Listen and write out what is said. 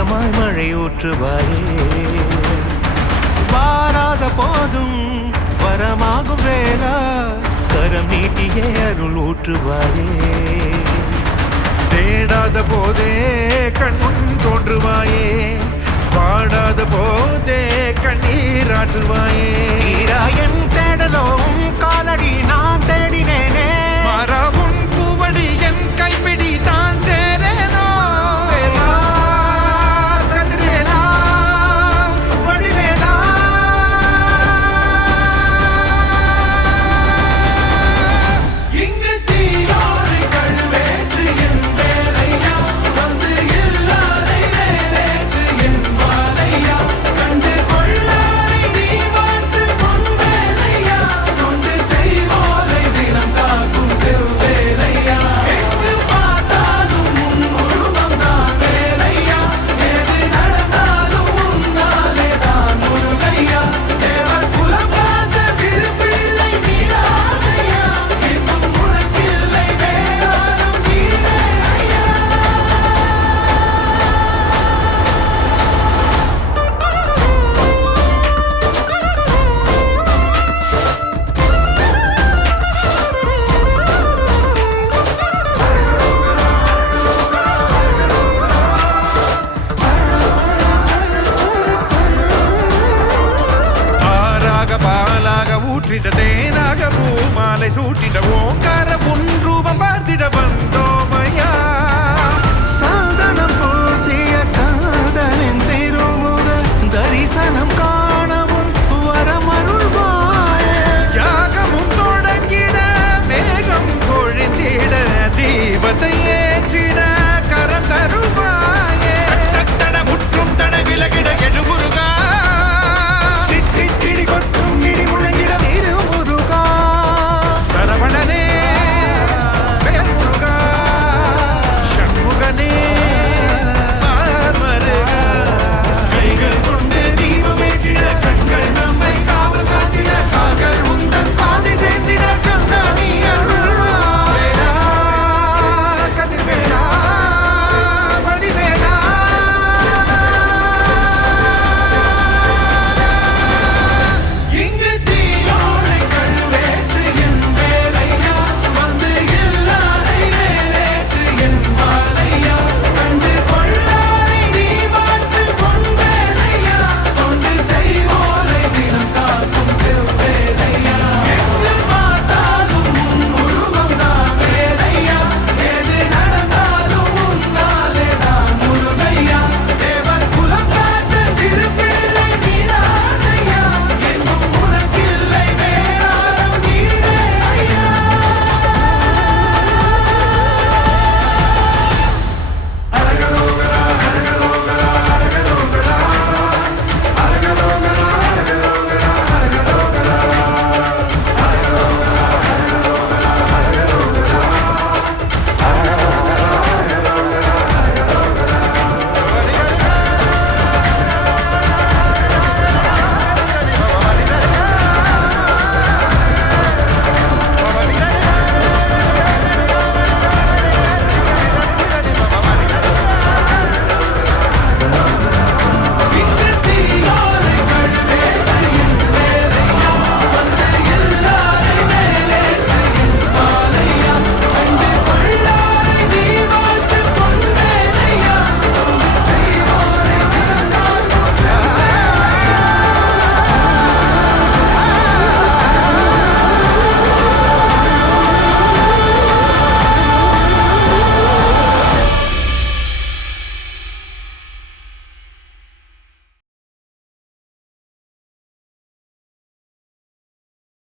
ஏக்கமாய் மழை ஊற்றுவாயே வாராத போதும் வரமாகும் வேளா கரம் நீட்டியே அருள் ஊற்றுவாயே தேடாத போதே கண்முன் தோன்றுவாயே பாடாத போதே கண்ணீராற்றுவாயே என் தேடலும் காலடி நான் தேடினேனே மாறாவும் பூவடி என் கைப்பிடி தான் சேரேனோ கதிரேனா வடிவேலா இங்கு தீயோரை கழுவேற்று என் வேலையா வந்து இல்லாதை வேலேற்று என் வாழையா கண்டு கொள்ளாரை நீ மாற்று பொன் வேலையா கொண்டு செய்வோரை தினம் காக்கும் செவ்வேலையா எங்கு பார்த்தாலும் உன் உருவம் தான் வேலையா எது நடந்தாலும் உன்னாலே தான் முருகையா தேவர் குலம் பார்த்த சிறு பிள்ளை நீராதையா இன்னும் உனக்கில்லை வேறாரும் கீழே ஐயா ஆறாக பாலாக ஊற்றிட்ட தேனாக பூ மாலை சூட்டிட்ட ஓங்கார